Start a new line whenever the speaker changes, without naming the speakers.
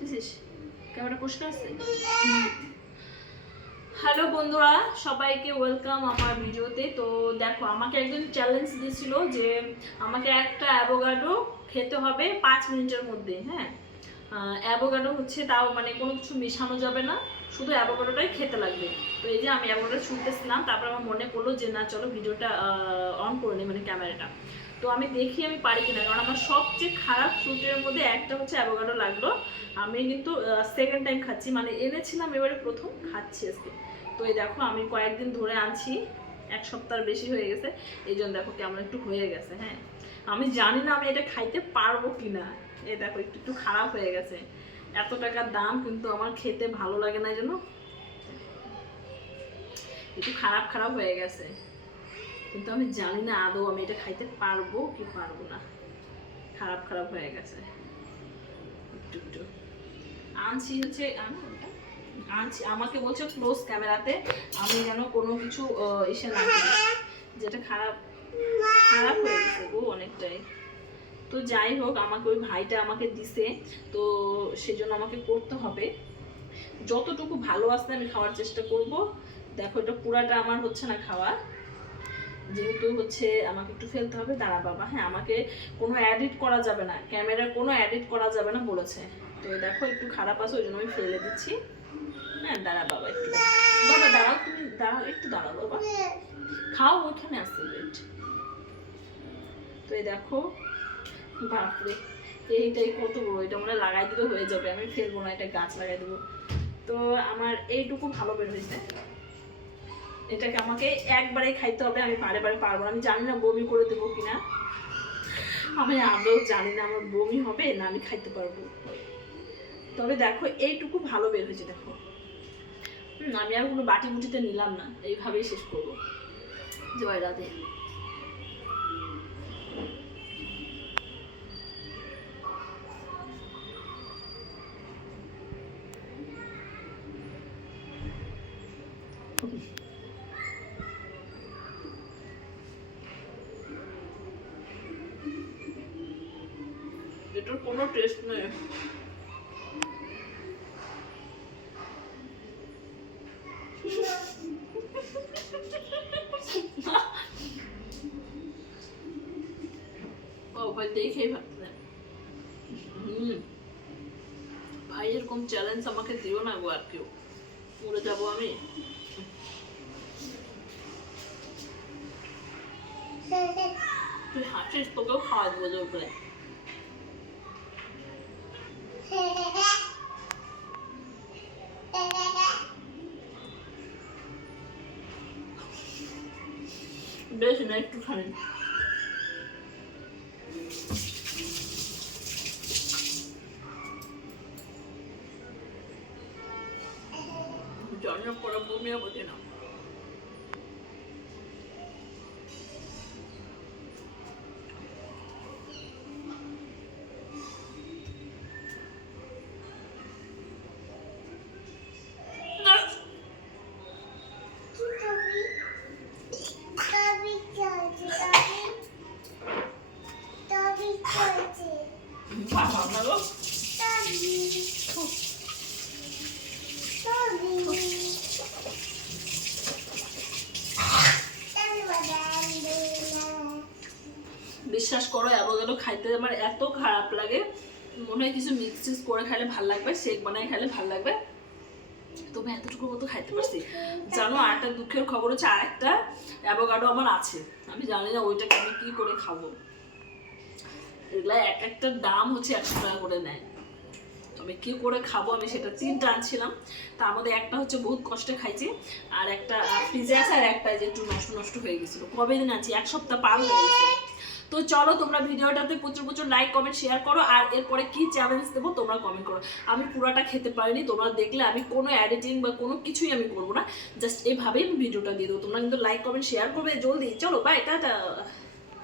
দিছিস ক্যামেরা পরিষ্কার আছে? হ্যালো বন্ধুরা সবাইকে ওয়েলকাম আমার ভিডিওতে। তো দেখো আমাকে একজন চ্যালেঞ্জ দিয়েছিল যে আমাকে একটা অ্যাভোগাডো খেতে হবে পাঁচ মিনিটের মধ্যে হ্যাঁ? অ্যাভোগাডো হচ্ছে তাও মানে কোনো কিছু মেশানো যাবে না শুধু অ্যাভোগাডোটাই খেতে লাগবে। তো এই যে আমি অ্যাভোগাডো ছুটতেছিলাম তারপর আমার মনে পড়ল যে না চলো ভিডিওটা অন করে নিই মানে ক্যামেরাটা। তো আমি দেখি আমি পারি কিনা, কারণ আমার সবচেয়ে খারাপ ফ্রুটের মধ্যে একটা হচ্ছে অ্যাভোগাডো লাগল। আমি কিন্তু সেকেন্ড টাইম খাচ্ছি মানে এনেছিলাম এবারে প্রথম, খাচ্ছি আজকে। তো এই দেখো, আমি কয়েকদিন ধরে আনছি, এক সপ্তাহ বেশি হয়ে গেছে। এই জন্য দেখো কেমন একটু হয়ে গেছে হ্যাঁ। আমি জানি না আমি এটা খাইতে পারব কি না এই দেখো, একটু একটু খারাপ হয়ে গেছে। এত টাকার দাম কিন্তু আমার খেতে ভালো লাগে না যেন একটু খারাপ খারাপ হয়ে গেছে। কিন্তু আমি জানি না আদৌ আমি এটা খাইতে পারব কি পারব না। খারাপ খারাপ হয়ে গেছে। একটু একটু। আনছি হচ্ছে। আনছি, আমাকে বলছে ক্লোজ ক্যামেরাতে, আমি যেন কোনো কিছু এসে না যেটা খারাপ খারাপ হয়ে গেছে গো অনেকটাই। তো যাই হোক, আমাকে ওই ভাইটা আমাকে দিছে, তো সেজন্য আমাকে করতে হবে। যতটুকু ভালো আসতে আমি খাওয়ার চেষ্টা করব। দেখো, এটা পুরাটা আমার হচ্ছে না খাওয়া। যেহেতু হচ্ছে আমাকে একটু ফেলতে হবে, দাঁড়া বাবা হ্যাঁ আমাকে কোনো এডিট করা যাবে না ক্যামেরার কোনো এডিট করা যাবে না বলেছে। তো দেখো, একটু খারাপ আছে, ওই জন্য আমি ফেলে দিচ্ছি। হ্যাঁ দাঁড়া বাবা, একটু বাবা, দাঁড়াও, তুমি দাঁড়াও, একটু দাঁড়াও বাবা। খাও, ওইখানে আছে লেট তো এই দেখো, বাপরে, এইটাই কত বড়, এটা মনে লাগাই দিলে হয়ে যাবে, আমি ফেলব না, এটা গাছ লাগাই দেবো। তো আমার এইটুকু ভালো বের হয়েছে। এটাকে আমাকে একবারে খাইতে হবে, আমি বারে বারে পারব না। আমি জানি না বমি করে দেবো কিনা। আমি আদৌ জানি না আমার বমি হবে না আমি খাইতে পারব। তবে দেখো, এইটুকু ভালো বের হয়েছে, দেখো। আমি আর কোনো বাটি মুটিতে নিলাম না, এইভাবেই শেষ করব। জয় রাধে। এটার কোনো টেস্ট নেই দেখেই ভাবতে হুম ভাই এরকম চ্যালেঞ্জ আমাকে দিও না গো আর কেউ উড়ে যাব আমি তুই হাসিস তোকেও খাওয়া দেবো জোর করে বেশ না একটুখানি জন্মের পরে বমিও বোঝে না বাবা না বিশ্বাস করো, অ্যাভোকাডো খাইতে আমার এত খারাপ লাগে। মনে হয় কিছু মিক্স টিক্স করে খাইলে ভালো লাগবে শেক বানায় খাইলে ভালো লাগবে। তবে এতটুকু মতো খাইতে পারছি। জানো, আর একটা দুঃখের খবর হচ্ছে, আরেকটা অ্যাভোকাডো আমার আছে। আমি জানি না ওইটাকে আমি কি করে খাব। এগুলা এক একটা দাম হচ্ছে একশো টাকা করে নেয়। আমি কি করে খাব আমি সেটা তিনটা আনছিলাম। তার মধ্যে একটা হচ্ছে বহুত কষ্টে খাইছি, আর একটা ফ্রিজে আছে, আর একটা যে একটু নষ্ট নষ্ট হয়ে গেছিল। কবে দিন আছি? এক সপ্তাহ পার হয়ে গেছে। তো চলো তোমরা ভিডিওটাতে প্রচুর প্রচুর লাইক কমেন্ট শেয়ার করো, আর এরপরে কি চ্যালেঞ্জ দেবো তোমরা কমেন্ট করো। আমি পুরোটা খেতে পারিনি, তোমরা দেখলে আমি কোনো এডিটিং বা কোনো কিছুই আমি করব না। জাস্ট এভাবেই আমি ভিডিওটা দিয়ে দেবো। তোমরা কিন্তু লাইক কমেন্ট শেয়ার করবে, জলদি। চলো বাই টাটা।